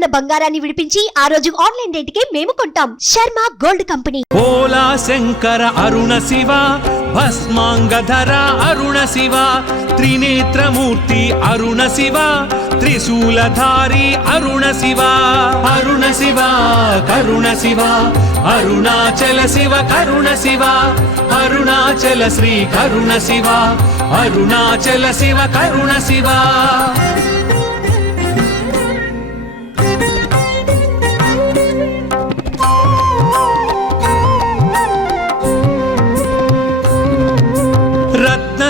ఉన్న బంగారాన్ని విడిపించి ఆ రోజు ఆన్లైన్ రేటుకే మేము కొంటాం. Sharma gold company. ఓలా శంకర అరుణ శివ భస్మాంగధర అరుణ శివ త్రినేత్రమూర్తి అరుణ శివ త్రిశూలధారి అరుణ శివ అరుణ శివ కరుణ శివ అరుణాచల శివ కరుణ శివ అరుణాచల శ్రీ కరుణ శివ అరుణాచల శివ కరుణ శివ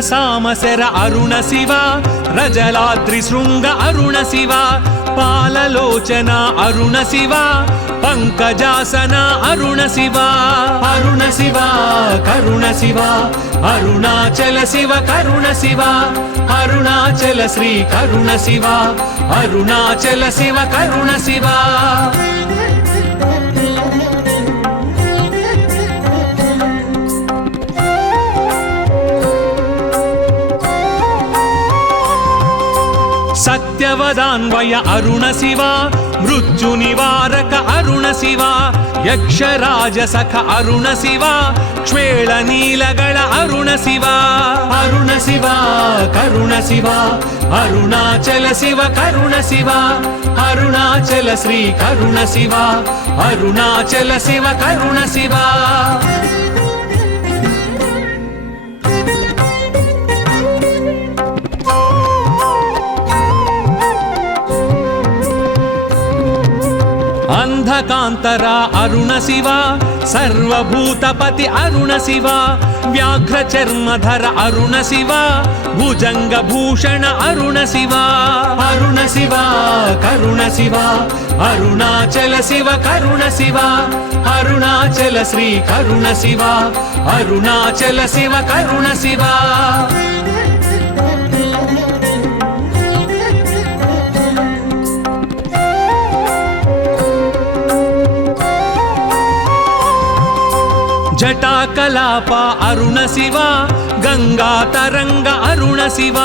సామశర అరుణ శివ రజలాద్రి శృంగ అరుణ శివ పాలలోచన అరుణ శివ పంకజాసన అరుణ శివ అరుణ శివ కరుణ శివ అరుణాచల శివ కరుణ శివ అరుణాచల శ్రీ కరుణ శివ అరుణాచల శివ కరుణ శివ సత్యవదాన్వయ అరుణ శివ మృత్యు నివారక అరుణ శివ యక్షరాజ సఖ అరుణ శివ క్షేళ నీలగళ అరుణ శివ అరుణ శివ కరుణ శివ అరుణాచల శివ కరుణ శివ అరుణాచల శ్రీ కరుణ శివ అరుణాచల శివ కరుణ శివ అంధకాంతర అరుణ శివ సర్వభూతపతి అరుణ శివ వ్యాఘ్ర చర్మధర అరుణ శివ భుజంగ భూషణ అరుణ శివ అరుణ శివ కరుణ శివ అరుణాచల శివ కరుణ శివ అరుణాచల శ్రీ కరుణ శివ అరుణాచల శివ కరుణ శివ జటాకలాప అరుణ శివ గంగా తరంగ అరుణ శివ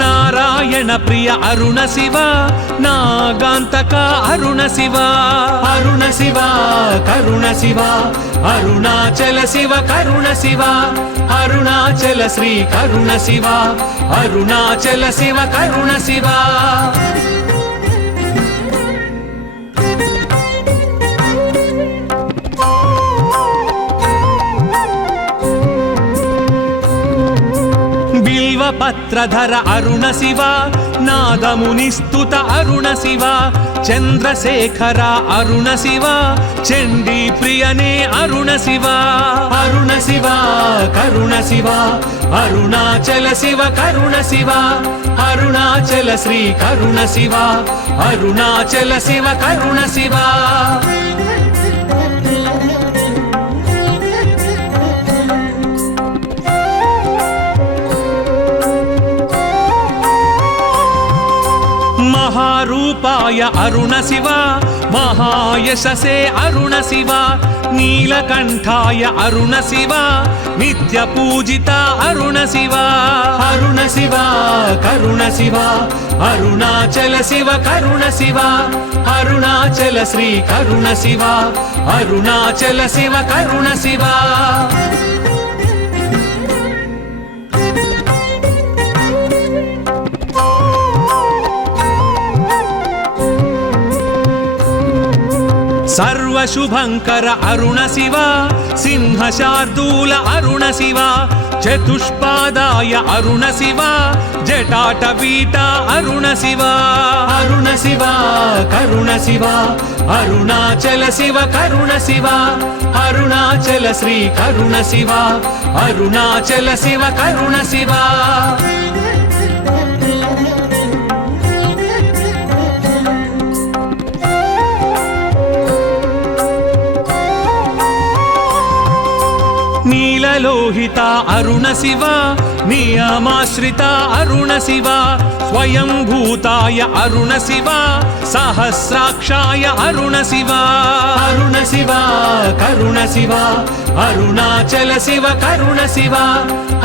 నారాయణ ప్రియ అరుణ శివ నాగాంతక అరుణ శివ అరుణ శివ కరుణ శివ అరుణాచల శివ కరుణ శివ అరుణాచల శ్రీ కరుణ శివ అరుణాచల శివ కరుణ శివ పత్రధర అరుణ శివ నాదమునిస్తుత అరుణ శివ చంద్రశేఖర అరుణ శివ చండీ ప్రియనే అరుణ శివ అరుణ శివ కరుణ శివ అరుణాచల శివ కరుణ శివ అరుణాచల శ్రీ కరుణ శివ అరుణాచల శివ కరుణ శివ మహారూపాయ అరుణ శివ మహాయశసే అరుణ శివ నీలకంఠాయ అరుణ శివ నిత్య పూజిత అరుణ శివ అరుణ శివ కరుణ శివ అరుణాచల శివ కరుణ శివ అరుణాచల శ్రీ కరుణ శివ అరుణాచల శివ కరుణ శివ సర్వశుభంకర అరుణ శివ సింహశార్దూల అరుణ శివ చతుష్పాదాయ అరుణ శివ జటాటవీట అరుణ శివ అరుణ శివ కరుణ శివ అరుణాచల శివ కరుణ శివ అరుణాచల శ్రీ కరుణ శివ అరుణాచల శివ కరుణ శివ నీలలోహిత అరుణ శివ నియమాశ్రిత అరుణ శివ స్వయంభూతాయ అరుణ శివ సహస్రాక్షాయ అరుణ శివ అరుణ శివ కరుణ శివ అరుణాచల శివ కరుణ శివ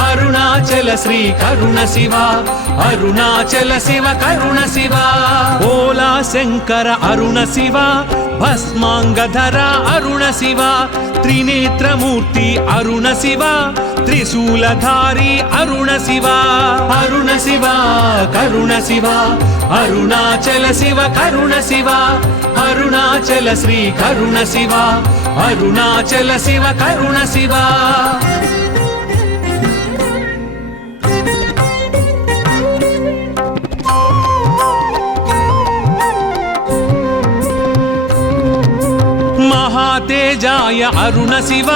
అరుణాచల శ్రీ కరుణ శివ అరుణాచల శివ కరుణ శివ ఓలా శంకర అరుణ శివ భస్మాంగధర అరుణ శివ త్రినేత్రమూర్తి అరుణ శివ త్రిశూలధారి అరుణ శివ అరుణ శివ కరుణ శివ అరుణాచల శివ కరుణ శివ అరుణాచల శ్రీ కరుణ శివ అరుణాచల శివ కరుణ శివ మహాతేజాయ అరుణ శివ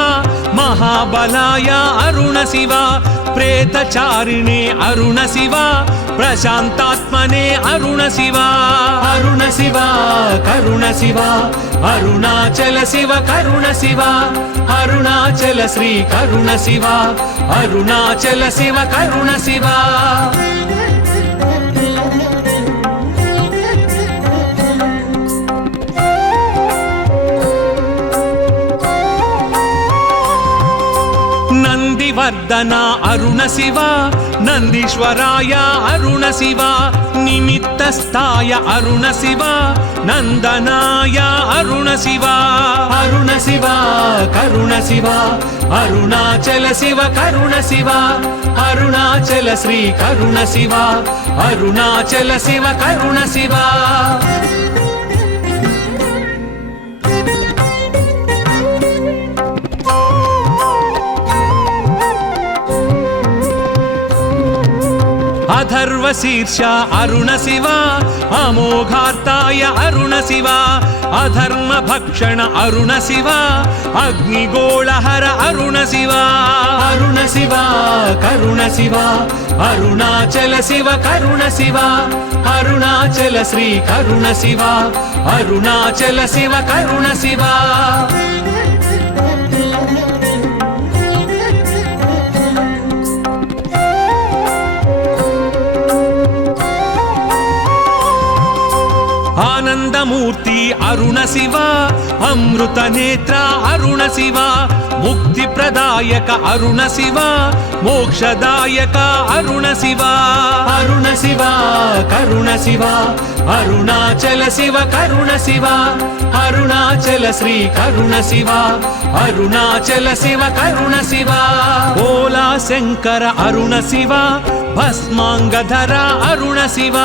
మహాబలాయ అరుణ శివ ప్రేతచారిణే అరుణ శివ ప్రశాంతాత్మనే అరుణ శివ అరుణ శివ కరుణ శివ అరుణాచల శివ కరుణ శివ అరుణాచల శ్రీ కరుణ శివ అరుణాచల శివ కరుణ శివ నందివర్ధన అరుణ శివ నందీశ్వరాయ అరుణ శివ నిమిత్తస్థాయ అరుణ శివ నందనాయ అరుణ శివ అరుణ శివ కరుణ శివ అరుణాచల శివ కరుణ శివ అరుణాచల శ్రీ కరుణ శివ అరుణాచల శివ కరుణ శివ అధర్వశీర్ష అరుణ శివ అమోఘార్తాయ అరుణ శివ అధర్మ భక్షణ అరుణ శివ అగ్నిగోళహర అరుణ శివ అరుణ శివ కరుణ శివ అరుణాచల శివ కరుణ శివ అరుణాచల శ్రీ కరుణ శివ అరుణాచల శివ కరుణ శివ ఆనందమూర్తి అరుణ శివ అమృత నేత్ర అరుణ శివ ముక్తి ప్రదాయక అరుణ శివ మోక్షదాయక అరుణ శివ అరుణ శివ కరుణ శివ అరుణాచల శివ కరుణ శివ అరుణాచల శ్రీ కరుణ శివ అరుణాచల శివ కరుణ శివ ఓలా శంకర అరుణ శివ భస్మాంగధర అరుణ శివ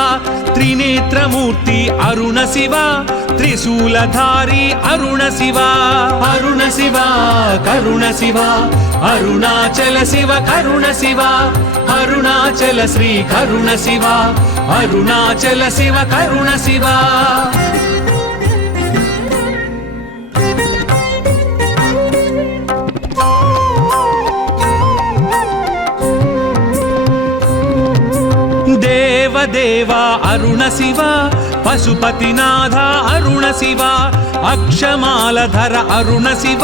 త్రినేత్రమూర్తి అరుణ శివ త్రిశూలధారి అరుణ శివ అరుణ శివ కరుణ శివ అరుణాచల శివ కరుణ శివ అరుణాచల శ్రీ కరుణ శివ అరుణాచల శివ కరుణ శివ దేవదేవ అరుణ శివ పశుపతినాథ అరుణ శివ అక్షమాలధర అరుణ శివ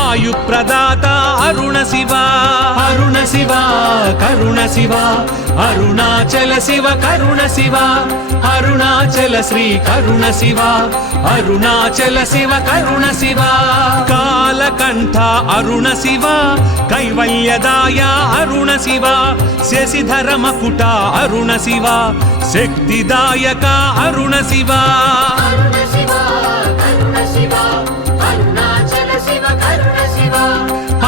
ఆయుప్రదాత అరుణ శివ అరుణ శివ కరుణ శివ అరుణాచల శివ కరుణ శివ అరుణాచల శ్రీ కరుణ శివ అరుణాచల శివ కరుణ శివ కాలకంఠ అరుణ శివ కైవల్యదాయ అరుణ శివ శశిధర మకుట అరుణ శివ శక్తిదాయక అరుణ శివ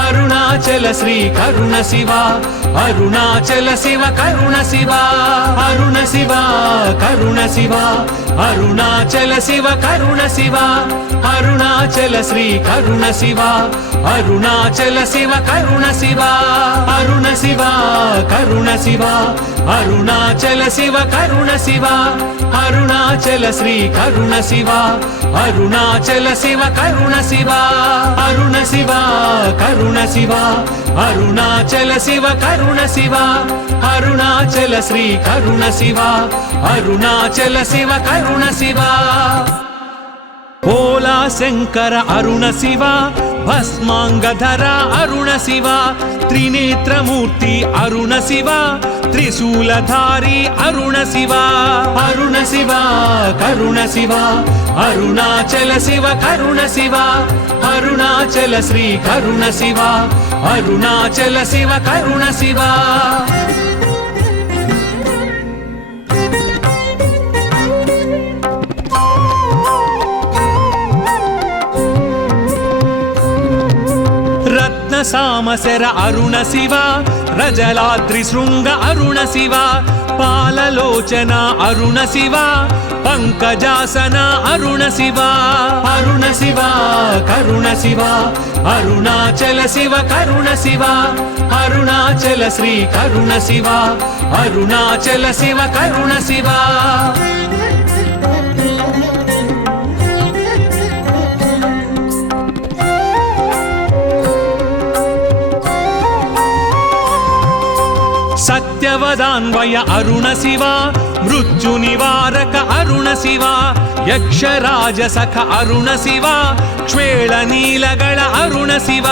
అరుణాచల శ్రీ కరుణ శివ అరుణాచల శివ కరుణ శివ అరుణ శివ కరుణ శివ అరుణాచల శివ కరుణ శివ అరుణాచల శ్రీ కరుణ శివ అరుణాచల శివ కరుణ శివ అరుణ శివ కరుణ శివ అరుణాచల శివ కరుణ శివ అరుణాచల శ్రీ కరుణ శివ అరుణాచల శివ కరుణ శివ అరుణ శివ కరుణ శివ అరుణాచల శివ కరుణ శివ అరుణాచల శ్రీ కరుణ శివ అరుణాచల శివ కరుణ శివ ఓలా శంకర అరుణ శివ భస్మాంగధర అరుణ శివ త్రినేత్రమూర్తి అరుణ శివ త్రిశూలధారి అరుణ శివ అరుణ శివ కరుణ శివ అరుణాచల శివ కరుణ శివ అరుణాచల శ్రీ కరుణ శివ అరుణాచల శివ కరుణ శివ సామశర అరుణ శివ రజలాద్రి శృంగ అరుణ శివ పాలలోచన అరుణ శివ పంకజాసన అరుణ శివ అరుణ శివ కరుణ శివ అరుణాచల శివ కరుణ శివ అరుణాచల శ్రీ కరుణ శివ అరుణాచల శివ కరుణ శివ సత్యవదాన్వయ అరుణ శివ మృత్యు నివారక అరుణ శివ యక్షరాజ సఖ అరుణ శివ క్షేళ నీలగళ అరుణ శివ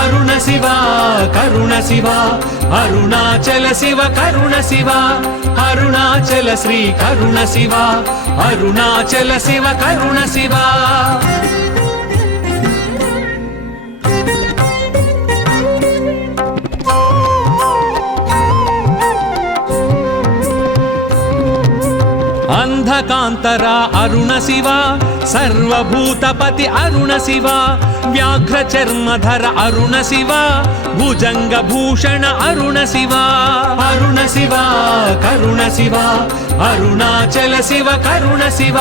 అరుణ శివ కరుణ శివ అరుణాచల శివ కరుణ శివ అరుణాచల శ్రీ కరుణ శివ అరుణాచల శివ కరుణ శివ అంధకాంతర అరుణ శివ సర్వభూతపతి అరుణ శివ వ్యాఘ్రచర్మధర అరుణ శివ భుజంగ భూషణ అరుణ శివ అరుణ శివ కరుణ శివ అరుణాచల శివ కరుణ శివ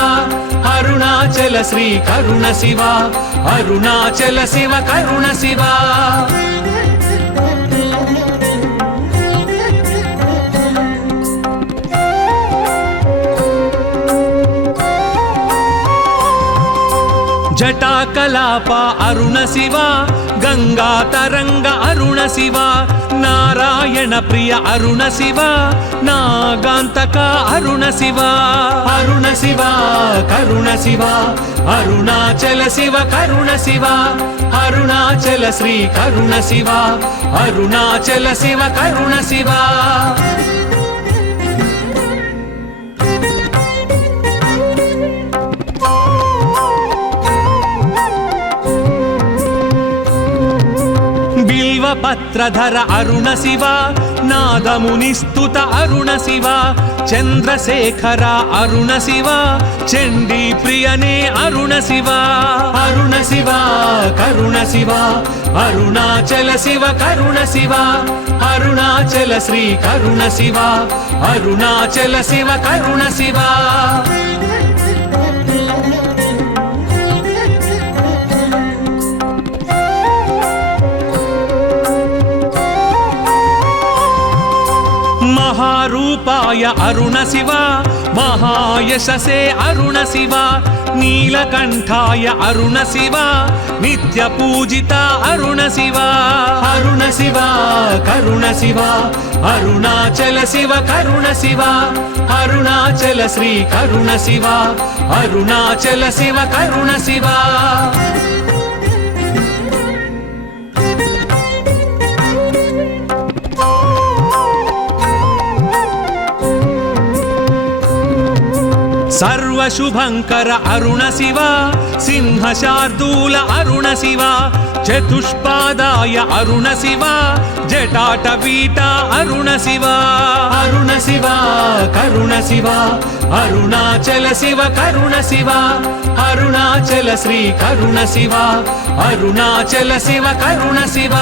అరుణాచల శ్రీ కరుణ శివ అరుణాచల శివ కరుణ శివ జటాకలాప అరుణ శివ గంగా తరంగ అరుణ శివ నారాయణ ప్రియ అరుణ శివ నాగాంతక అరుణ శివ అరుణ శివ కరుణ శివ అరుణాచల శివ కరుణ శివ అరుణాచల శ్రీ కరుణ శివ అరుణాచల శివ కరుణ శివ పత్రధర అరుణ శివ నాదమునిస్తుత అరుణ శివ చంద్రశేఖర అరుణ శివ చండీ ప్రియనే అరుణ శివ అరుణ శివ కరుణ శివ అరుణాచల శివ కరుణ శివ అరుణాచల శ్రీ కరుణ శివ అరుణాచల శివ కరుణ శివ మహారూపాయ అరుణ శివ మహాయశసే అరుణ శివ నీలకంఠాయ అరుణ శివ నిత్య పూజిత అరుణ శివ అరుణ శివ కరుణ శివ అరుణాచల శివ కరుణ శివ అరుణాచల శ్రీ కరుణ శివ అరుణాచల శివ కరుణ శివ సర్వశుభంకర అరుణ శివ సింహశార్దూల అరుణ శివ చతుష్పాదాయ అరుణ శివ జటాటవీట అరుణ శివ అరుణ శివ కరుణ శివ అరుణాచల శివ కరుణ శివ అరుణాచల శ్రీ కరుణ శివ అరుణాచల శివ కరుణ శివ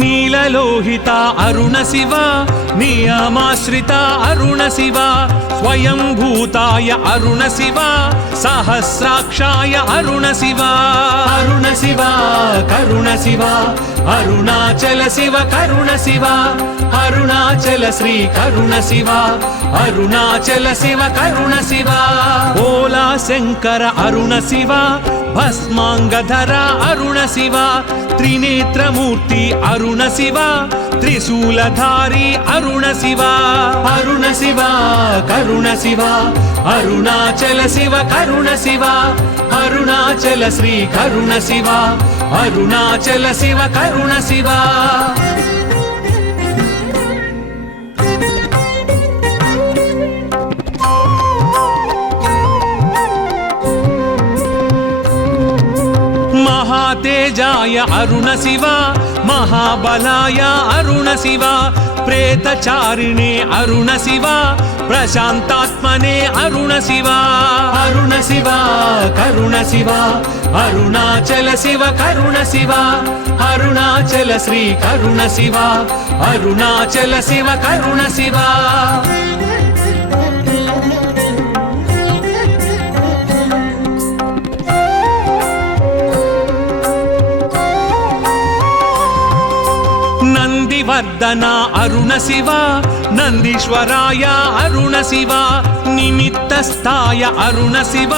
నీలలోహిత అరుణ శివ నియమాశ్రిత అరుణ శివ స్వయంభూతాయ అరుణ శివ సహస్రాక్షాయ అరుణ శివ అరుణ శివ కరుణ శివ అరుణాచల శివ కరుణ శివ అరుణాచల శ్రీ కరుణ శివ అరుణాచల శివ కరుణ శివ ఓలా శంకర అరుణ శివ భస్మాంగధర అరుణ శివ త్రినేత్రమూర్తి అరుణ శివ త్రిశూలధారి అరుణ శివ అరుణ శివ కరుణ శివ అరుణాచల శివ కరుణ శివ అరుణాచల శ్రీ కరుణ శివ అరుణాచల శివ కరుణ శివ महातेजाय अरुण शिव महाबलाय अरुण शिव प्रेतचारिणे अरुण शिव प्रशान्तात्मने अरुण शिव अरुण शिव करुण शिव अरुणाचल शिव करुण शिव अरुणाचल श्री करुण शिव अरुणाचल शिव करुण शिव नंदिवर्धना अरुण शिव नंदीश्वराय अरुण शिव निमित्तस्थाय अरुण शिव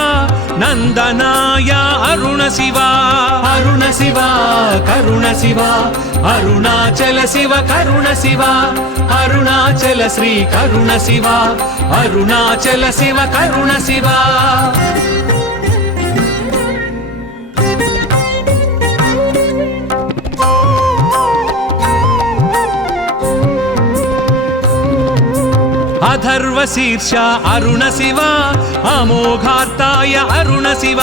नंदनाय अरुण शिव अरुण शिव करुण शिव अरुणाचल शिव करुण शिव अरुणाचल श्री करुण शिव अरुणाचल शिव करुण शिव अथर्वशीर्ष अरुण शिव अमोघार्ताय अरुण शिव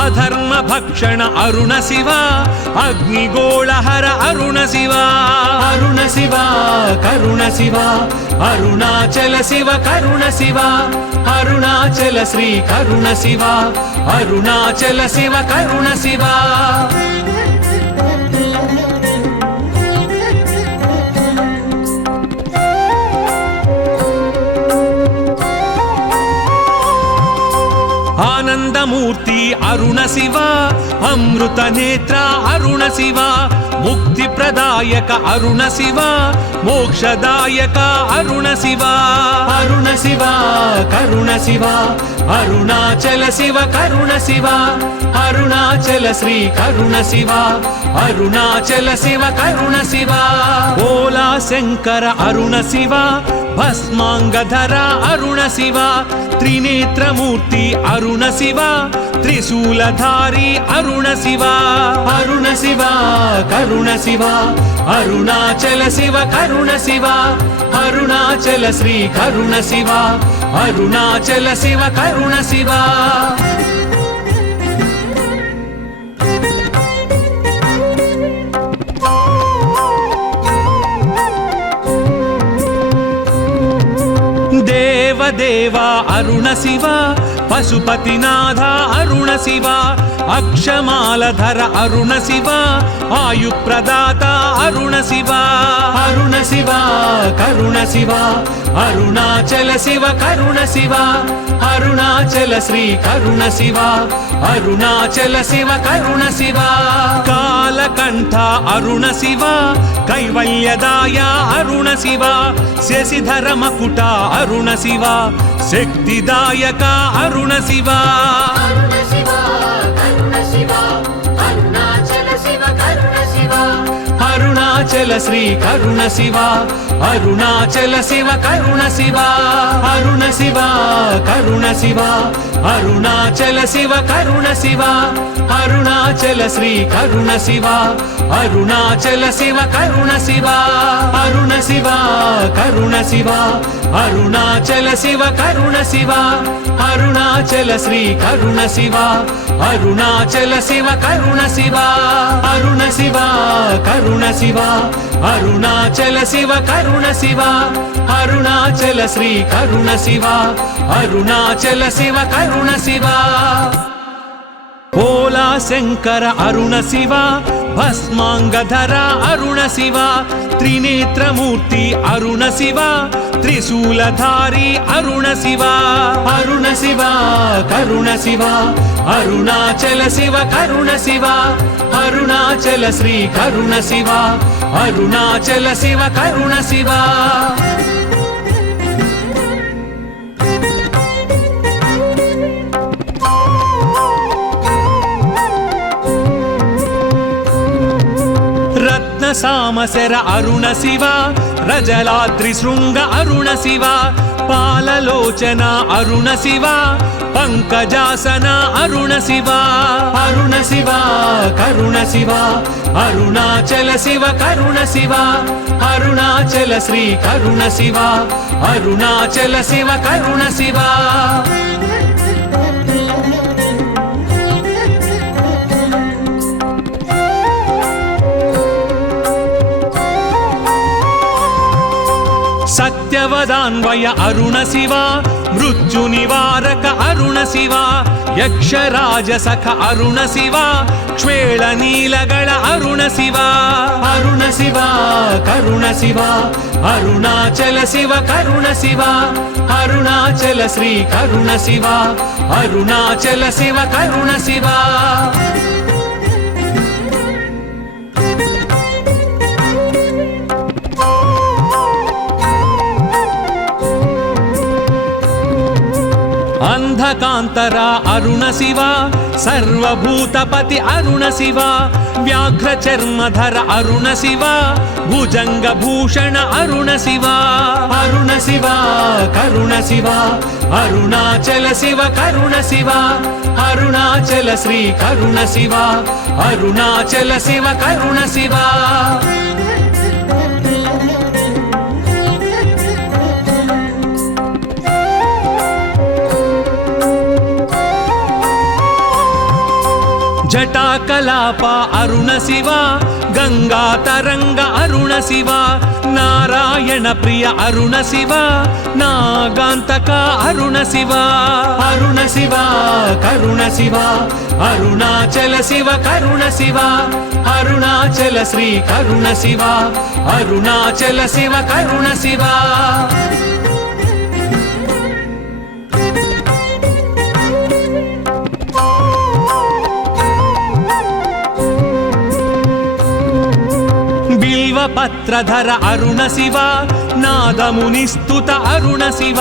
अधर्म भक्षण अरुण शिव अग्निगोळहर अरुण शिव अरुण शिव करुण शिव अरुणाचल शिव करुण शिव अरुणाचल श्री करुण शिव अरुणाचल शिव करुण शिव आनंदमूर्ति अरुण शिव अमृत नेत्र अरुण शिव मुक्ति प्रदायक अरुण शिव मोक्षदायक अरुण शिव अरुण शिव करुण शिव अरुणाचल शिव करुण शिव अरुणाचल श्री करुण शिव अरुणाचल शिव करुण शिव ओला शंकर अरुण शिव भस्मांगधर अरुण शिव त्रिनेत्रमूर्ति अरुण शिव त्रिशूलधारी अरुण शिव अरुण शिव करुण शिव अरुणाचल शिव करुण शिव अरुणाचल श्री करुण शिव अरुणाचल शिव करुण शिव देवा अरुण शिव पशुपतिनाथ अरुण शिव अक्षमालधर अरुण शिव आयुप्रदाता अरुण शिव अरुण शिव करुण शिव अरुणाचल शिव करुण शिव अरुणाचल श्री करुण शिव अरुणाचल शिव करुण शिव कालकंठ अरुण शिव कैवल्यदाय अरुण शिव शशिधर मकुट अरुण शिव शक्तिदायक अरुण शिव अरुणाचल श्री करुण शिव अरुणाचल शिव करुण शिव अरुण शिव करुण शिव अरुणाचल शिव करुण शिव अरुणाचल श्री करुण शिव अरुणाचल शिव करुण शिव अरुण शिव करुण शिव अरुणाचल शिव करुण शिव अरुणाचल श्री करुण शिव अरुणाचल शिव करुण शिव अरुण शिव करुण शिव अरुणाचल शिव करुण शिव अरुणाचल श्री करुण शिव अरुणाचल शिव करुण शिव ओला शंकर अरुण शिव भस्मांगधर अरुण शिव त्रिनेत्रमूर्ति अरुण शिव त्रिशूलधारी अरुण शिव अरुण शिव करुण शिव अरुणाचल शिव करुण शिव अरुणा అరుణాచల శ్రీ కరుణ శివ అరుణాచల శివ కరుణ శివ రత్న సామశర అరుణ శివ రజలాద్రి శృంగ అరుణ శివ పాలలోచన అరుణ శివ పంకజాసన అరుణ శివ అరుణ శివ కరుణ శివ అరుణాచల శివ కరుణ శివ అరుణాచల శ్రీ కరుణ శివ అరుణాచల శివ కరుణ శివ సత్యవదాన్వయ అరుణ శివ మృత్యు నివారక అరుణ శివ యక్షరాజ సఖ అరుణ శివ క్షేళ నీలగళ అరుణ శివ అరుణ శివ కరుణ శివ అరుణాచల శివ కరుణ శివ అరుణాచల శ్రీ కరుణ శివ అరుణాచల శివ కరుణ శివ అంధకాంతర అరుణ శివ సర్వభూతపతి అరుణ శివ వ్యాఘ్ర చర్మధర అరుణ శివ భుజంగ భూషణ అరుణ శివ అరుణ శివ కరుణ శివ అరుణాచల శివ కరుణ శివ అరుణాచల శ్రీ కరుణ శివ అరుణాచల శివ కరుణ శివ జటాకలాప అరుణ శివ గంగా తరంగ అరుణ శివ నారాయణ ప్రియ అరుణ శివ నాగాంతక అరుణ శివ అరుణ శివ కరుణ శివ అరుణాచల శివ కరుణ శివ అరుణాచల శ్రీ కరుణ శివ అరుణాచల శివ కరుణ శివ పత్రధర అరుణ శివ నాదమునిస్తుత అరుణ శివ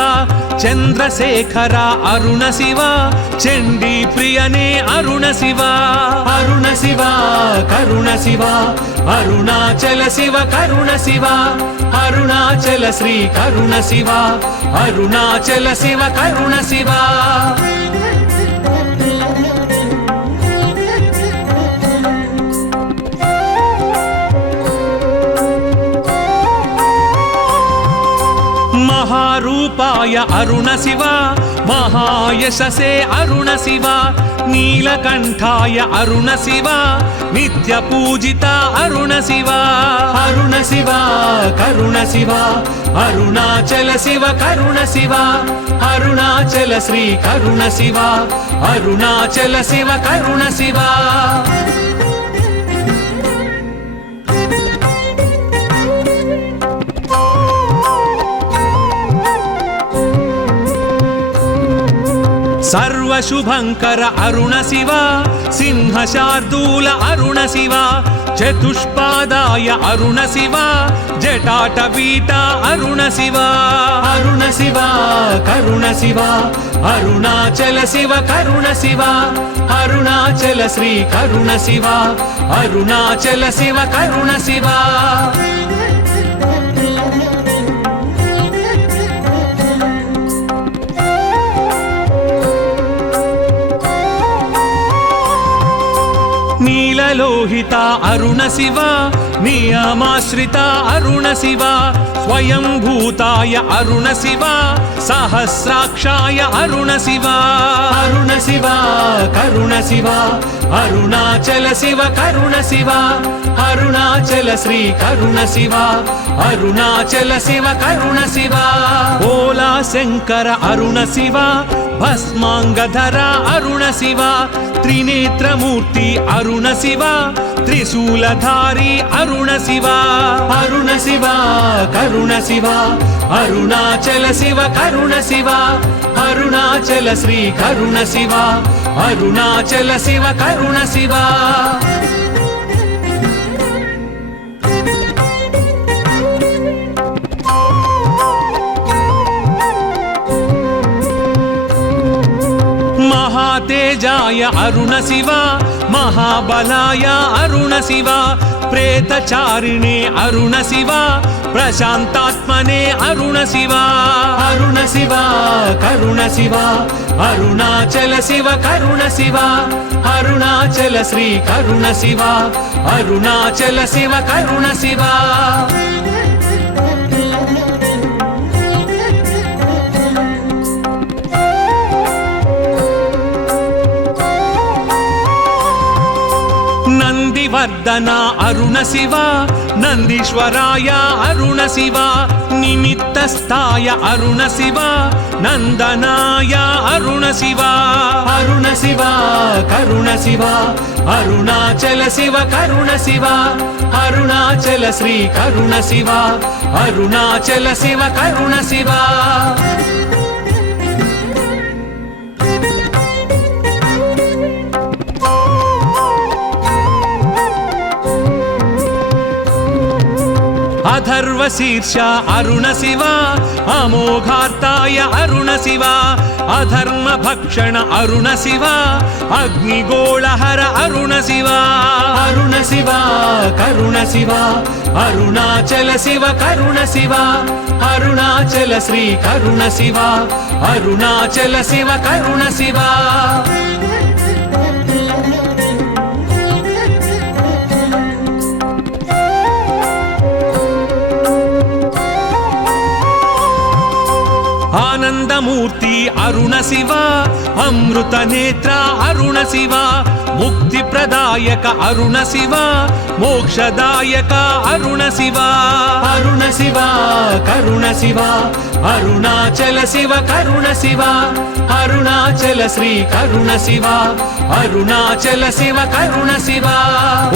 చంద్రశేఖర అరుణ శివ చండీ ప్రియనే అరుణ శివ అరుణ శివ కరుణ శివ అరుణాచల శివ కరుణ శివ అరుణాచల శ్రీ కరుణ శివ అరుణాచల శివ కరుణ శివ మహారూపాయ అరుణ శివ మహాయశసే అరుణ శివ నీలకంఠాయ అరుణ శివ నిత్య పూజిత అరుణ శివ అరుణ శివ కరుణ శివ అరుణాచల శివ కరుణ శివ అరుణాచల శ్రీ కరుణ శివ అరుణాచల శివ కరుణ శివ సర్వశుభంకర అరుణ శివ సింహశార్దూల అరుణ శివ చతుష్పాదాయ అరుణ శివ జటాటవీట అరుణ శివ అరుణ శివ కరుణ శివ అరుణాచల శివ కరుణ శివ అరుణాచల శ్రీ కరుణ శివ అరుణాచల శివ కరుణ శివ నీలలోహిత అరుణ శివ నియమాశ్రిత అరుణ శివ స్వయంభూతాయ అరుణ శివ సహస్రాక్షాయ అరుణ శివ అరుణ శివ కరుణ శివ అరుణాచల శివ కరుణ శివ అరుణాచల శ్రీ కరుణ శివ అరుణాచల శివ కరుణ శివ ఓలా శంకర అరుణ శివ భస్మాంగధర అరుణ శివ త్రినేత్రమూర్తి అరుణ శివ త్రిశూలధారి అరుణ శివ అరుణ శివ కరుణ శివ అరుణాచల శివ కరుణ శివ అరుణాచల శ్రీ కరుణ శివ అరుణాచల శివ కరుణ శివ మహాకాయ అరుణ శివ మహాబలాయ అరుణ శివ ప్రేతచారిణే అరుణ శివ ప్రశాంతాత్మనే అరుణ శివ అరుణ శివ కరుణ శివ అరుణాచల శివ కరుణ శివ అరుణాచల శ్రీ కరుణ శివ అరుణాచల శివ కరుణ శివ నందివర్ధన అరుణ శివ నందీశ్వరాయ అరుణ శివ నిమిత్తస్థాయ అరుణ శివ నందనాయ అరుణ శివ అరుణ శివ కరుణ శివ అరుణాచల శివ కరుణ శివ అరుణాచల శ్రీ కరుణ శివ అరుణాచల శివ కరుణ శివ అధర్వశీర్ష అరుణ శివ అమోఘార్తాయ అరుణ శివ అధర్మ భక్షణ అరుణ శివ అగ్నిగోళహర అరుణ శివ అరుణ శివ కరుణ శివ అరుణాచల శివ కరుణ శివ అరుణాచల శ్రీ కరుణ శివ అరుణాచల శివ కరుణ శివ ఆనందమూర్తి అరుణ శివ అమృత నేత్ర అరుణ శివ ముక్తి ప్రదాయక అరుణ శివ మోక్షదాయక అరుణ శివ అరుణ శివ కరుణ శివ అరుణాచల శివ కరుణ శివ అరుణాచల శ్రీ కరుణ శివ అరుణాచల శివ కరుణ శివ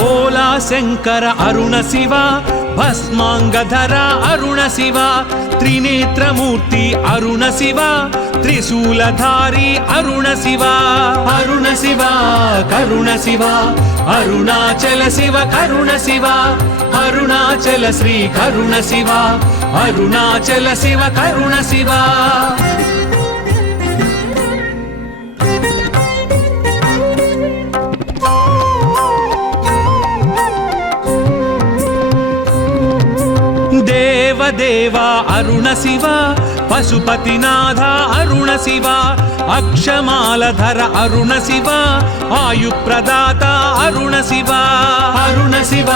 ఓలా శంకర అరుణ శివ భస్మాంగధర అరుణ శివ త్రినేత్రమూర్తి అరుణ శివ త్రిశూలధారి అరుణ శివ అరుణ శివ కరుణ శివ అరుణాచల శివ కరుణ శివ అరుణాచల శ్రీ కరుణ శివ అరుణాచల శివ కరుణ శివ దేవదేవ అరుణ శివ పశుపతినాథ అరుణ శివ అక్షమాలధర అరుణ శివ ఆయుప్రదాత అరుణ శివ అరుణ శివ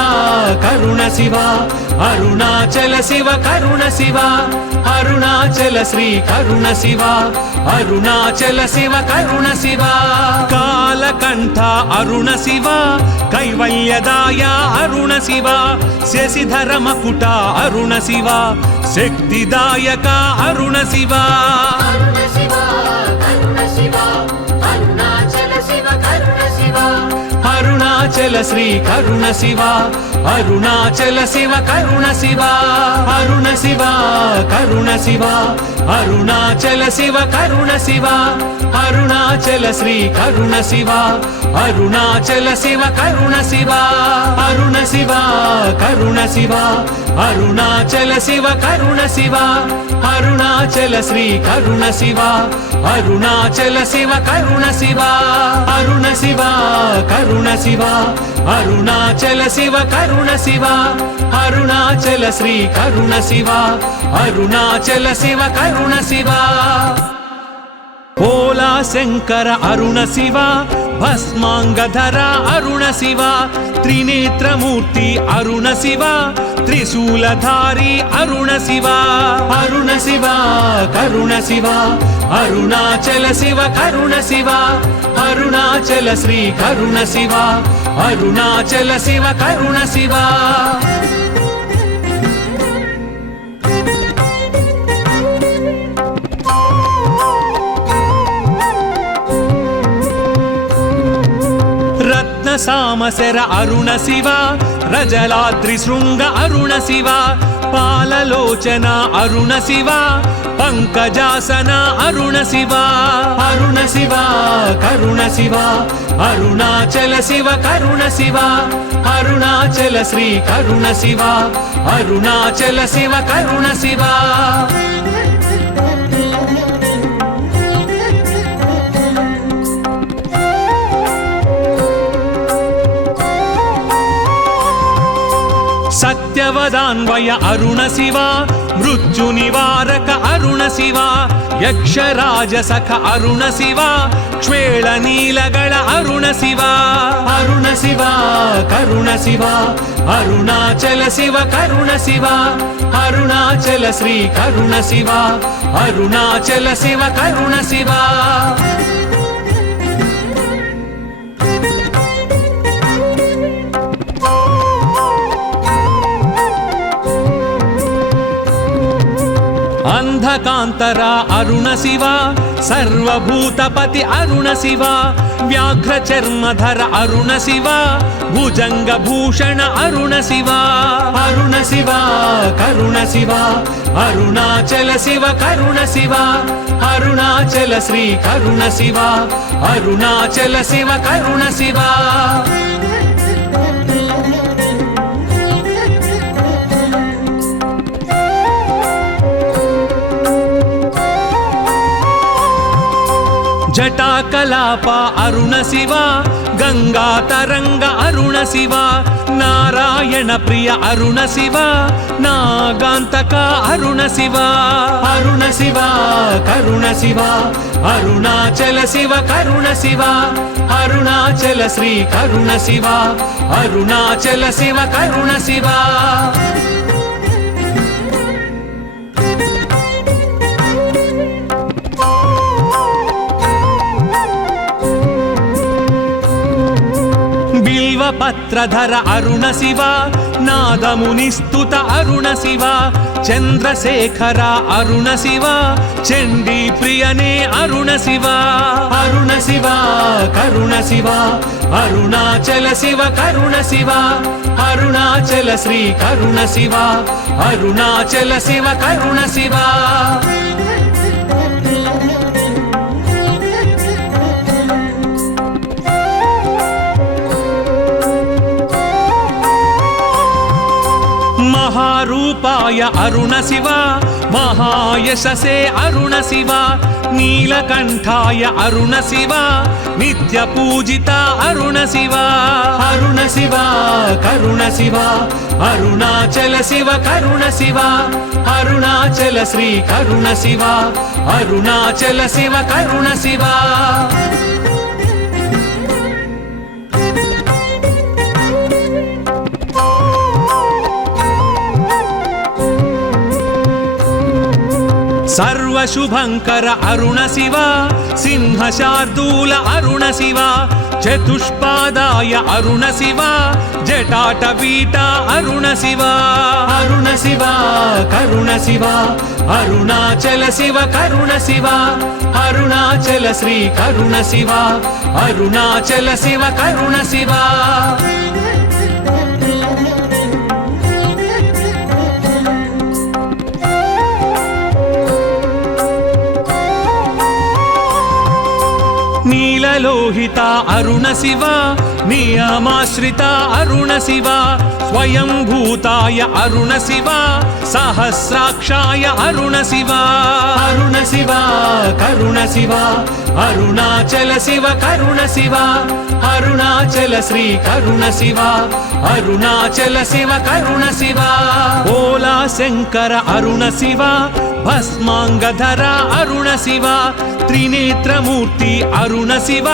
కరుణ శివ అరుణాచల శివ కరుణ శివ అరుణాచల శ్రీ కరుణ శివ అరుణాచల శివ కరుణ శివ కాలకంఠ అరుణ శివ కైవల్యదాయ అరుణ శివ శశిధర మకుట అరుణ శివ శక్తిదాయక అరుణ శివ అరుణాచల శ్రీ కరుణ శివ అరుణాచల శివ కరుణ శివ అరుణ శివ కరుణ శివ అరుణాచల శివ కరుణ శివ అరుణాచల శ్రీ కరుణ శివ అరుణాచల శివ కరుణ శివ అరుణ శివ కరుణ శివ అరుణాచల శివ కరుణ శివ అరుణాచల శ్రీ కరుణ శివ అరుణాచల శివ కరుణ శివ అరుణ శివ కరుణ శివ అరుణాచల శివ కరుణ శివ అరుణాచల శ్రీ కరుణ శివ అరుణాచల శివ కరుణ శివ ఓలా శంకర అరుణ శివ భస్మాంగధర అరుణ శివ త్రినేత్రమూర్తి అరుణ శివ త్రిశూలధారి అరుణ శివ అరుణ శివ కరుణ శివ అరుణాచల శివ కరుణ శివ అరుణాచల శ్రీ కరుణ శివ అరుణాచల శివ కరుణ శివ సామశర అరుణ శివ రజలాద్రి శృంగ అరుణ శివ పాలలోచన అరుణ శివ పంకజాసన అరుణ శివ అరుణ శివ కరుణ శివ అరుణాచల శివ కరుణ శివ అరుణాచల శ్రీ కరుణ శివ అరుణాచల శివ కరుణ శివ సత్యవదాన్వయ అరుణ శివ మృత్యు నివారక అరుణ శివ యక్షరాజ సఖ అరుణ శివ క్షేళ నీలగళ అరుణ శివ అరుణ శివ కరుణ శివ అరుణాచల శివ కరుణ శివ అరుణాచల శ్రీ కరుణ శివ అరుణాచల శివ కరుణ శివ అంధకాంతరా అరుణ శివ సర్వభూతపతి అరుణ శివ వ్యాఘ్ర చర్మధర అరుణ శివ భుజంగ భూషణ అరుణ శివ అరుణ శివ కరుణ శివ అరుణాచల శివ కరుణ శివ అరుణాచల శ్రీ కరుణ శివ అరుణాచల శివ కరుణ శివ జటాకలాప అరుణ శివ గంగా తరంగ అరుణ శివ నారాయణ ప్రియ అరుణ శివ నాగాంతక అరుణ శివ అరుణ శివ కరుణ శివ అరుణాచల శివ కరుణ శివ అరుణాచల శ్రీ కరుణ శివ అరుణాచల శివ కరుణ శివ పత్రధర అరుణ శివ నాదమునిస్తుత అరుణ శివ చంద్రశేఖర అరుణ శివ చండీ ప్రియనే అరుణ శివ అరుణ శివ కరుణ శివ అరుణాచల శివ కరుణ శివ అరుణాచల శ్రీ కరుణ శివ అరుణాచల శివ కరుణ శివ మహారూపాయ అరుణ శివ మహాయశసే అరుణ శివ నీలకంఠాయ అరుణ శివ నిత్య పూజిత అరుణ శివ అరుణ శివ కరుణ శివ అరుణాచల శివ కరుణ శివ అరుణాచల శ్రీ కరుణ శివ అరుణాచల శివ కరుణ శివ సర్వశుభంకర అరుణ శివ సింహశార్దూల అరుణ శివ చతుష్పాదాయ అరుణ శివ జటాటవీట అరుణ శివ అరుణ శివ కరుణ శివ అరుణాచల శివ కరుణ శివ అరుణాచల శ్రీ కరుణ శివ అరుణాచల శివ కరుణ శివ నీలలోహిత అరుణ శివ నియమాశ్రిత అరుణ శివ స్వయంభూతాయ అరుణ శివ సహస్రాక్షాయ అరుణ శివ అరుణ శివ కరుణ శివ అరుణాచల శివ కరుణ శివ అరుణాచల శ్రీ కరుణ శివ అరుణాచల శివ కరుణ శివ ఓలా శంకర అరుణ శివ భస్మాంగధర అరుణ శివ త్రినేత్రమూర్తి అరుణ శివ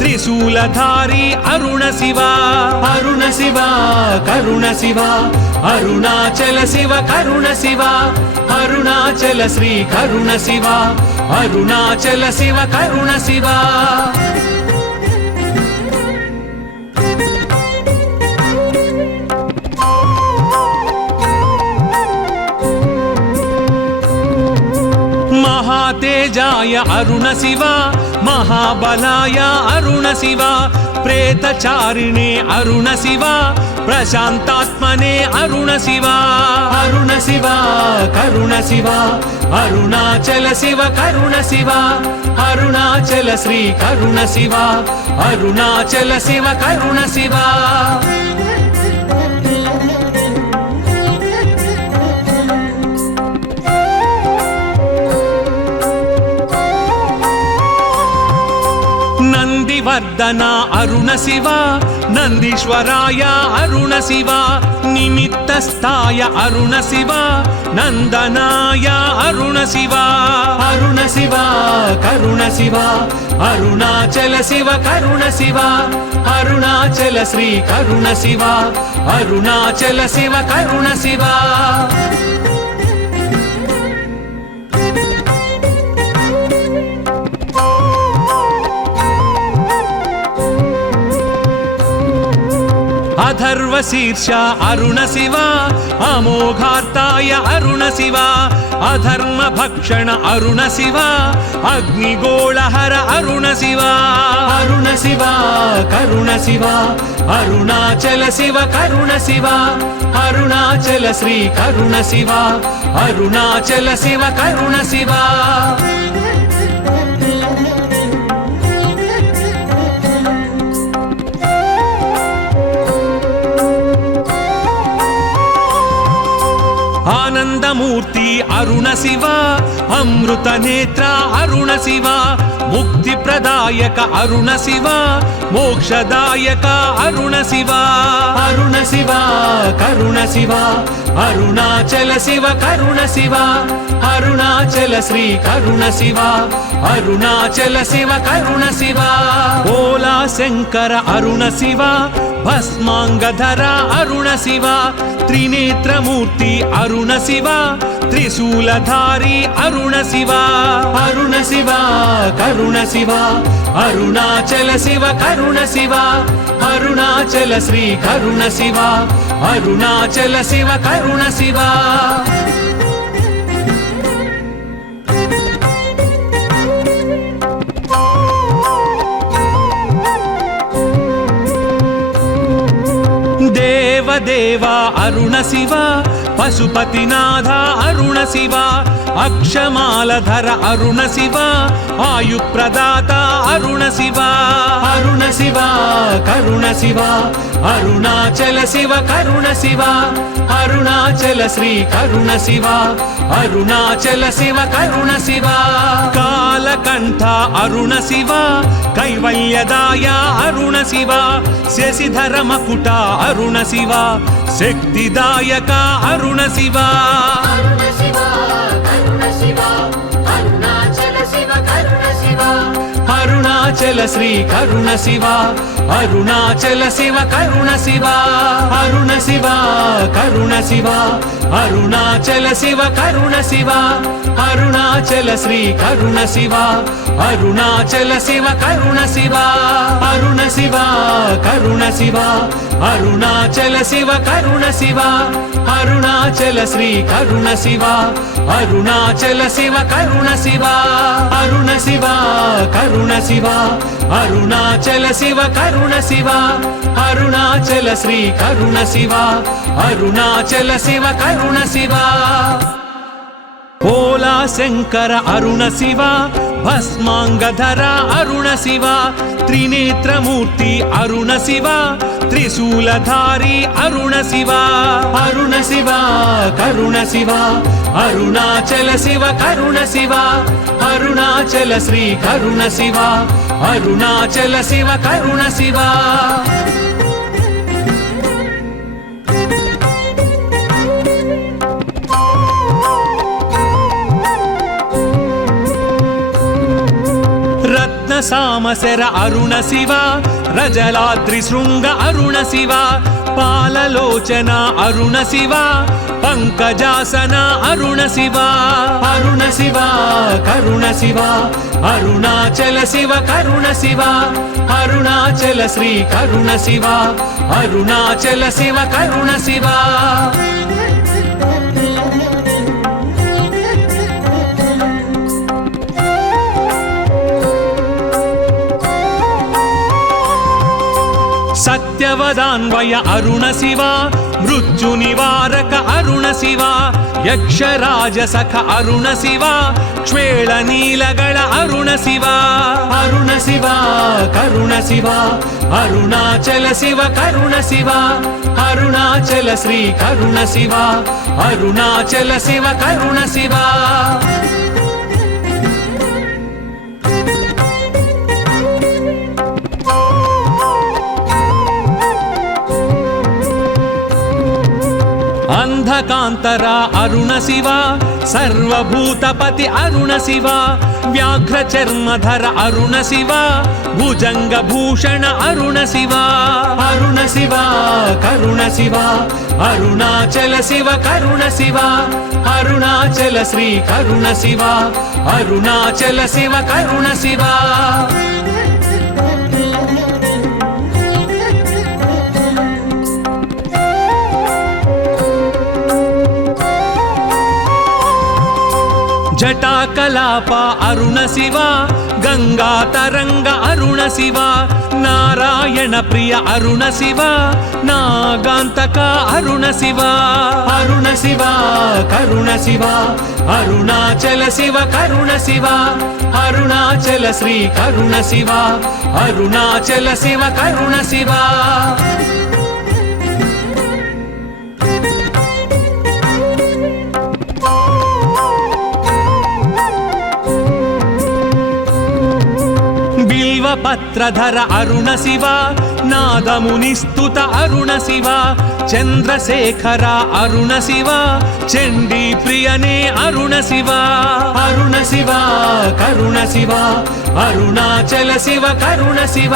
త్రిశూలధారి అరుణ శివ అరుణ శివ కరుణ శివ అరుణాచల శివ కరుణ శివ అరుణాచల శ్రీ కరుణ శివ అరుణాచల శివ కరుణ శివ మహాతేజాయ అరుణ శివ మహాబలాయ అరుణ శివ ప్రేతచారిణే అరుణ శివ ప్రశాంతాత్మనే అరుణ శివ అరుణ శివ కరుణ శివ అరుణాచల శివ కరుణ శివ అరుణాచల శ్రీ కరుణ శివ అరుణాచల శివ కరుణ శివ నందివర్ధన నందన అరుణ శివ నందీశ్వరాయ అరుణ శివ నిమిత్తస్థాయ అరుణ శివ నందనాయ అరుణ శివ అరుణ శివ కరుణ శివ అరుణాచల శివ కరుణ శివ అరుణాచల శ్రీ కరుణ శివ అరుణాచల శివ కరుణ శివ అధర్వ శీర్ష అరుణ శివ అమోఘార్తాయ అరుణ శివ అధర్మ భక్షణ అరుణ శివ అగ్నిగోళహర అరుణ శివ అరుణ శివ కరుణ శివ అరుణాచల శివ కరుణ శివ అరుణాచల శ్రీ కరుణ శివ అరుణాచల శివ కరుణ శివ ఆనందమూర్తి అరుణ శివ అమృత నేత్ర అరుణ శివ ముక్తి ప్రదాయక అరుణ శివ మోక్షదాయక అరుణ శివ అరుణ శివ కరుణ శివ అరుణాచల శివ కరుణ శివ అరుణాచల శ్రీ కరుణ శివ అరుణాచల శివ కరుణ శివ ఓలా శంకర అరుణ శివ భస్మాంగధర అరుణ శివ త్రినేత్రమూర్తి అరుణ శివ త్రిశూలధారి అరుణ శివ అరుణ శివ కరుణ శివ అరుణాచల శివ కరుణ శివ అరుణాచల శ్రీ కరుణ శివ అరుణాచల శివ కరుణ శివ దేవదేవ అరుణ శివ పశుపతినాథ అరుణ శివ అక్షమాలధర అరుణ శివ ఆయుప్రదాత అరుణ శివ అరుణ శివ కరుణ శివ అరుణాచల శివ కరుణ శివ అరుణాచల శ్రీ కరుణ శివ అరుణాచల శివ కరుణ శివ కాలకంఠ అరుణ శివ కైవల్యదాయ అరుణ శివ శశిధర మకుట అరుణ శివ శక్తిదాయక అరుణ శివ అరుణ శివ కరుణ శివ అరుణాచల శివ కరుణ శివ అరుణాచల శ్రీ కరుణ శివ అరుణాచల శివ కరుణ శివ అరుణ శివ కరుణ శివ అరుణాచల శివ కరుణ శివ అరుణాచల శ్రీ కరుణ శివ అరుణాచల శివ కరుణ శివ అరుణ శివ కరుణ శివ అరుణాచల శివ కరుణ శివ అరుణాచల శ్రీ కరుణ శివ అరుణాచల శివ కరుణ శివ అరుణ శివ కరుణ శివ అరుణాచల శివ కరుణ శివ అరుణాచల శ్రీ కరుణ శివ అరుణాచల శివ కరుణ శివ ఓలా శంకర అరుణ శివ భస్మాంగధర అరుణ శివ త్రినేత్రమూర్తి అరుణ శివ త్రిశూలధారి అరుణ శివ అరుణ శివ కరుణ శివ అరుణాచల శివ కరుణ శివ అరుణాచల శ్రీ కరుణ శివ అరుణాచల శివ కరుణ శివ సామశర అరుణ శివ రజలాద్రి శృంగ అరుణ శివ పాలలోచన అరుణ శివ పంకజాసన అరుణ శివ అరుణ శివ కరుణ శివ అరుణాచల శివ కరుణ శివ అరుణాచల శ్రీ కరుణ శివ అరుణాచల శివ కరుణ శివ సత్యవదాన్వయ అరుణ శివ మృత్యు నివారక అరుణ శివ యక్షరాజ సఖ అరుణ శివ క్షేళ నీలగళ అరుణ శివ అరుణ శివ కరుణ శివ అరుణాచల శివ కరుణ శివ అరుణాచల శ్రీ కరుణ శివ అరుణాచల శివ కరుణ శివ అంధకాంతర అరుణ శివ సర్వభూతపతి అరుణ శివ వ్యాఘ్ర చర్మధర అరుణ శివ భుజంగ భూషణ అరుణ శివ అరుణ శివ కరుణ శివ అరుణాచల శివ కరుణ శివ అరుణాచల శ్రీ కరుణ శివ అరుణాచల శివ కరుణ శివ జటాకలాప అరుణ శివ గంగా తరంగ అరుణ శివ నారాయణ ప్రియ అరుణ శివ నాగాంతక అరుణ శివ అరుణ శివ కరుణ శివ అరుణాచల శివ కరుణ శివ అరుణాచల శ్రీ కరుణ శివ అరుణాచల శివ కరుణ శివ పత్రధర అరుణ శివ నాదమునిస్తుత అరుణ శివ చంద్రశేఖర అరుణ శివ చండీ ప్రియనే అరుణ శివ అరుణ శివ కరుణ శివ అరుణాచల శివ కరుణ శివ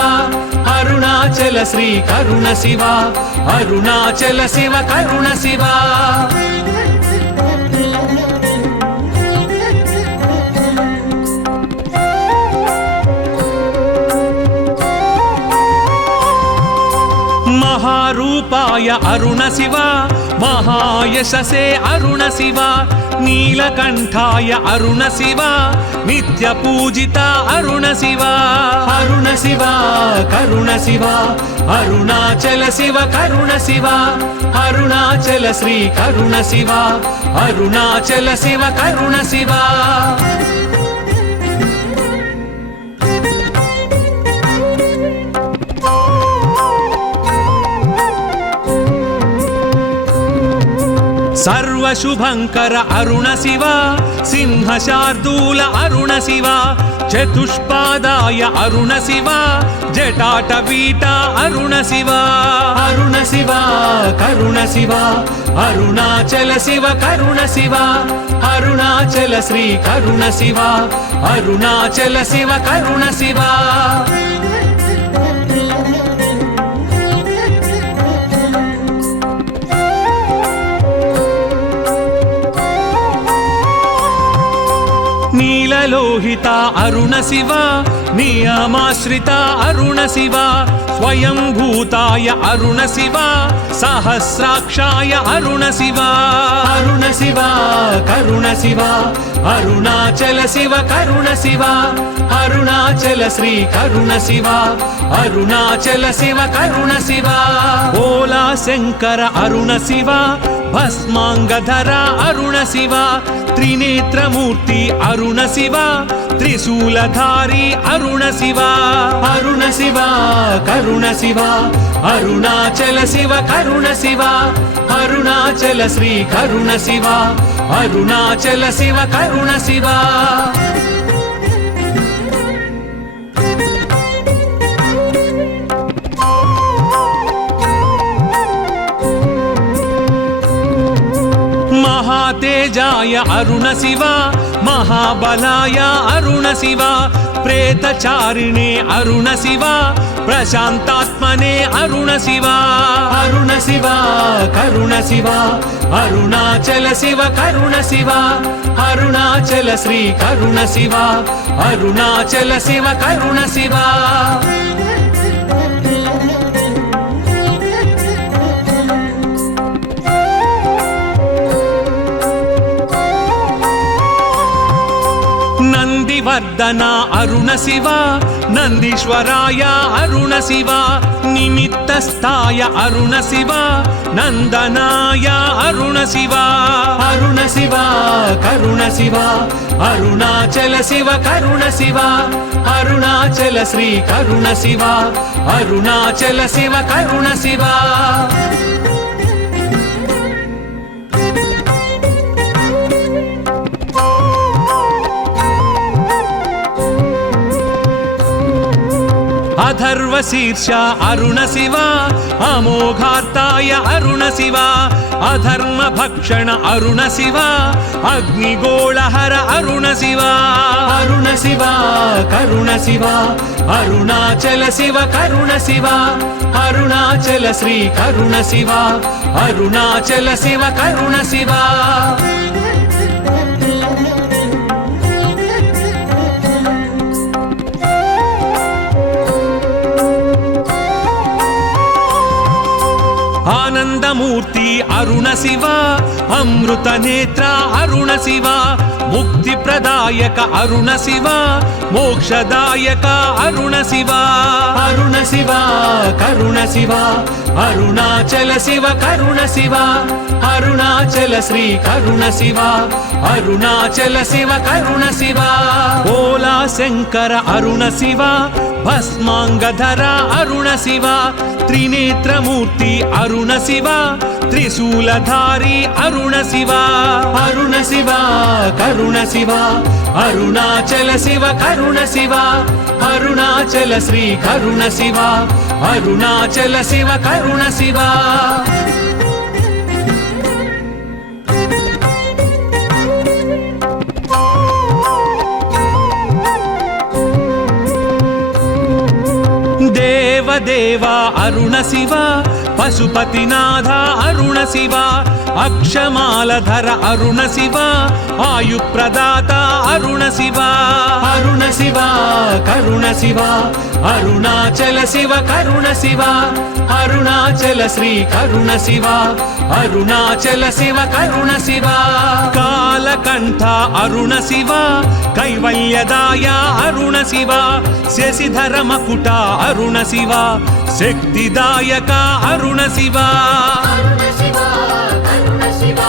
అరుణాచల శ్రీ కరుణ శివ అరుణాచల శివ కరుణ శివ మహారూపాయ అరుణ శివ మహాయశసే అరుణ శివ నీలకంఠాయ అరుణ శివ నిత్య పూజిత అరుణ శివ అరుణ శివ కరుణ శివ అరుణాచల శివ కరుణ శివ అరుణాచల శ్రీ కరుణ శివ అరుణాచల శివ కరుణ శివ సర్వశుభంకర అరుణ శివ సింహశార్దూల అరుణ శివ చతుష్పాదాయ అరుణ శివ జటాటవీట అరుణ శివ అరుణ శివ కరుణ శివ అరుణాచల శివ కరుణ శివ అరుణాచల శ్రీ కరుణ శివ అరుణాచల శివ కరుణ శివ నీలలోహిత అరుణ శివ నియమాశ్రిత అరుణ శివ స్వయంభూతాయ అరుణ శివ సహస్రాక్షాయ అరుణ శివ అరుణ శివ కరుణ శివ అరుణాచల శివ కరుణ శివ అరుణాచల శ్రీ కరుణ శివ అరుణాచల శివ కరుణ శివ ఓలా శంకర అరుణ శివ భస్మాంగధర అరుణ శివ త్రినేత్రమూర్తి అరుణ శివ త్రిశూలధారి అరుణ శివ అరుణ శివ కరుణ శివ అరుణాచల శివ కరుణ శివ అరుణాచల శ్రీ కరుణ శివ అరుణాచల శివ కరుణ శివ మహాతేజాయ అరుణ శివ మహాబలాయ అరుణ శివ ప్రేతచారిణే అరుణ శివ ప్రశాంతాత్మనే అరుణ శివ అరుణ శివ కరుణ శివ అరుణాచల శివ కరుణ శివ అరుణాచల శ్రీ కరుణ శివ అరుణాచల శివ కరుణ శివ నందివర్ధన అరుణ శివ నందీశ్వరాయ అరుణ శివ నిమిత్తస్థాయ అరుణ శివ నందనాయ అరుణ శివ అరుణ శివ కరుణ శివ అరుణాచల శివ కరుణ శివ అరుణాచల శ్రీ కరుణ శివ అరుణాచల శివ కరుణ శివ అథర్వశీర్ష అరుణ శివ అమోఘార్తాయ అరుణ శివ అధర్మ భక్షణ అరుణ శివ అగ్నిగోళహర అరుణ శివ అరుణ శివ కరుణ శివ అరుణాచల శివ కరుణ శివ అరుణాచల శ్రీ కరుణ శివ అరుణాచల శివ కరుణ శివ ఆనందమూర్తి అరుణ శివ అమృత నేత్ర అరుణ శివ ముక్తి ప్రదాయక అరుణ శివ మోక్షదాయక అరుణ శివ అరుణ శివ కరుణ శివ అరుణాచల శివ కరుణ శివ అరుణాచల శ్రీ కరుణ శివ అరుణాచల శివ కరుణ శివ ఓలా శంకర అరుణ శివ భస్మాంగధర అరుణ శివ త్రినేత్రమూర్తి అరుణ శివ త్రిశూలధారి అరుణ శివ అరుణ శివ కరుణ శివ అరుణాచల శివ కరుణ శివ అరుణాచల శ్రీ కరుణ శివ అరుణాచల శివ కరుణ శివ దేవదేవ అరుణ శివ పశుపతినాథ అరుణ శివ అక్షమాలధర అరుణ శివ ఆయుప్రదాత అరుణ శివ అరుణ శివ కరుణ శివ అరుణాచల శివ కరుణ శివ అరుణాచల శ్రీ కరుణ శివ అరుణాచల శివ కరుణ శివ కాలకంఠ అరుణ శివ కైవల్యదాయ అరుణ శివ శశిధర మకుట అరుణ శివ శక్తిదాయక అరుణ శివ అరుణ శివ కరుణ శివ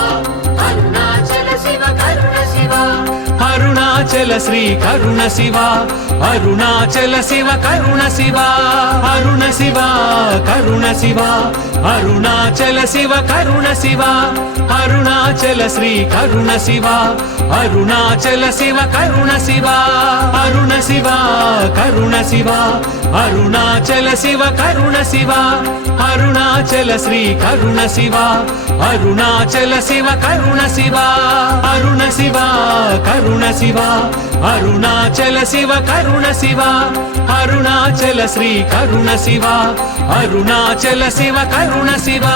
అరుణాచల శివ కరుణ శివ అరుణాచల శ్రీ కరుణ శివ అరుణాచల శివ కరుణ శివ అరుణ శివ కరుణ శివ అరుణాచల శివ కరుణ శివ అరుణాచల శ్రీ కరుణ శివ అరుణాచల శివ కరుణ శివ అరుణ శివ కరుణ శివ అరుణాచల శివ కరుణ శివ అరుణాచల శ్రీ కరుణ శివ అరుణాచల శివ కరుణ శివ అరుణ శివ కరుణ శివ అరుణాచల శివ కరుణ శివ అరుణాచల శ్రీ కరుణ శివ అరుణాచల శివ కరుణ శివ